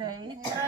Eita!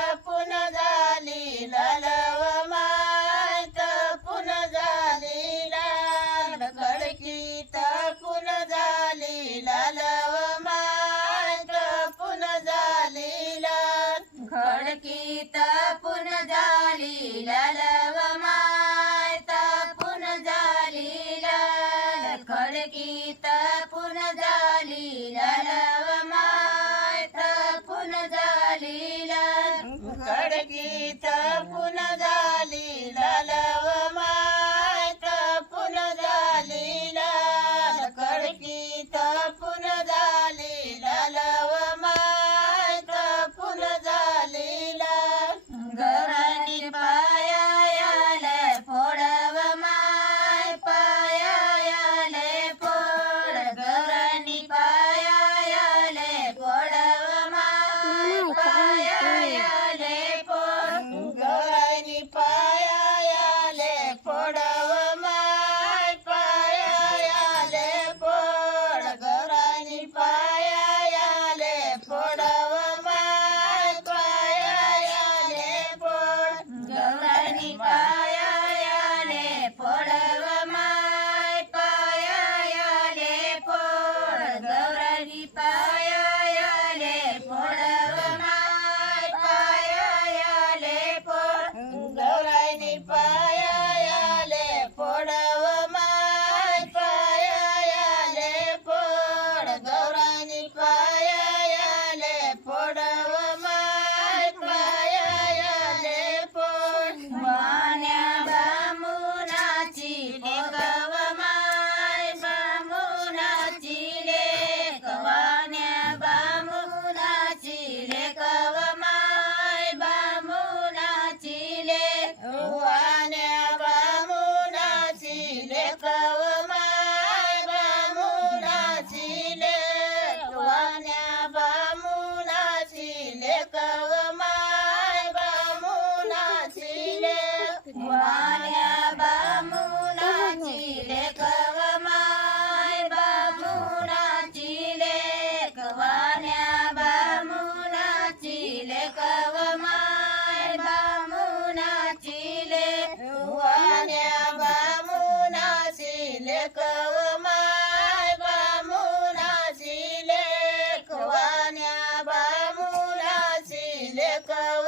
खडकीत झाली लालव माय पुन go